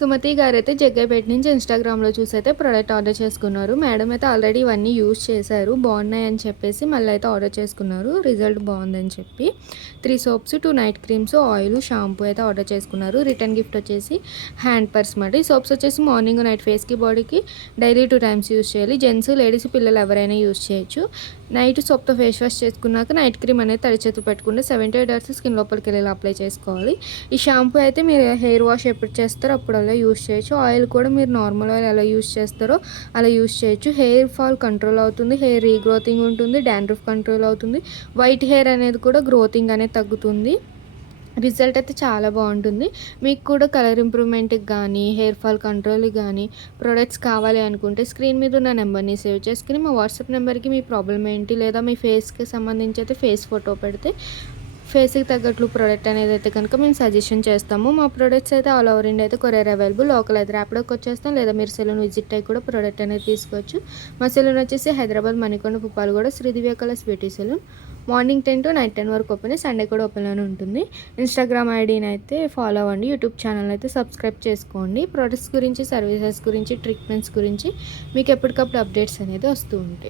సుమతి గారైతే జగ్గైపేట నుంచి ఇన్‌స్టాగ్రామ్‌లో చూసైతే product order చేసుకున్నారు. మేడం అయితే ఆల్రెడీ ఇవన్నీ యూజ్ చేశారు. బాగున్నాయని చెప్పేసి మళ్ళీ అయితే ఆర్డర్ చేసుకున్నారు. రిజల్ట్ బాగుందని చెప్పి 3 soaps, 2 night creams, oil, shampoo అయితే ఆర్డర్ చేసుకున్నారు. రిటర్న్ గిఫ్ట్ వచ్చేసి హ్యాండ్ పర్స్ మాట. ఈ సోప్స్ వచ్చేసి మార్నింగ్, నైట్ ఫేస్‌కి, బాడీకి డైలీ 2 టైమ్స్ యూజ్ చేయాలి. జెంట్స్, లేడీస్, పిల్లలు ఎవరైనా యూజ్ చేయొచ్చు. నైట్ సోప్‌తో ఫేస్ వాష్ చేసుకున్నాక నైట్ క్రీమ్ అనేది తడి చేతులు పెట్టుకుంటే 78 అవర్స్ స్కిన్ లోపలికి వెళ్ళేలా అప్లై చేసుకోవాలి. ఈ షాంపూ అయితే మీరు హెయిర్ వాష్ ఎప్పుడు చేస్తారో అప్పుడల్లా యూజ్ చేయొచ్చు. ఆయిల్ కూడా మీరు నార్మల్ ఆయిల్ ఎలా యూజ్ చేస్తారో అలా యూజ్ చేయొచ్చు. హెయిర్ ఫాల్ కంట్రోల్ అవుతుంది, హెయిర్ రీగ్రోతింగ్ ఉంటుంది, డాండ్రఫ్ కంట్రోల్ అవుతుంది, వైట్ హెయిర్ అనేది కూడా గ్రోతింగ్ అనేది తగ్గుతుంది. రిజల్ట్ అయితే చాలా బాగుంటుంది. మీకు కూడా కలర్ ఇంప్రూవ్మెంట్కి కానీ, హెయిర్ ఫాల్ కంట్రోల్కి కానీ ప్రొడక్ట్స్ కావాలి అనుకుంటే స్క్రీన్ మీద ఉన్న నెంబర్ని సేవ్ చేసుకుని మా వాట్సాప్ నెంబర్కి మీ ప్రాబ్లం ఏంటి లేదా మీ ఫేస్కి సంబంధించి అయితే ఫేస్ ఫోటో పెడితే ఫేస్‌కి తగ్గట్లు ప్రోడక్ట్ అనేది అయితే కనుక మేము సజెషన్ చేస్తాము. మా ప్రొడక్ట్స్ అయితే ఆల్ ఓవర్ ఇండియా అయితే కొరియర్ అవైలబుల్. లోకల్ అయితే ర్యాపిడోకి వచ్చేస్తాం, లేదా మీరు సెలూన్ విజిట్ అయ్యి కూడా ప్రోడక్ట్ అనేది తీసుకోవచ్చు. మా సెలూన్ వచ్చేసి Hyderabad Manikonda Puppalaguda Sridivya colours beauty salon. Morning 10 to night 10 వరకు ఓపెన్, సండే కూడా ఓపెన్లోనే ఉంటుంది. ఇన్‌స్టాగ్రామ్ ఐడీని అయితే ఫాలో అవ్వండి. యూట్యూబ్ ఛానల్ అయితే సబ్స్క్రైబ్ చేసుకోండి. ప్రొడక్ట్స్ గురించి, సర్వీసెస్ గురించి, ట్రీట్మెంట్స్ గురించి మీకు ఎప్పటికప్పుడు అప్డేట్స్ అనేది వస్తూ ఉంటాయి.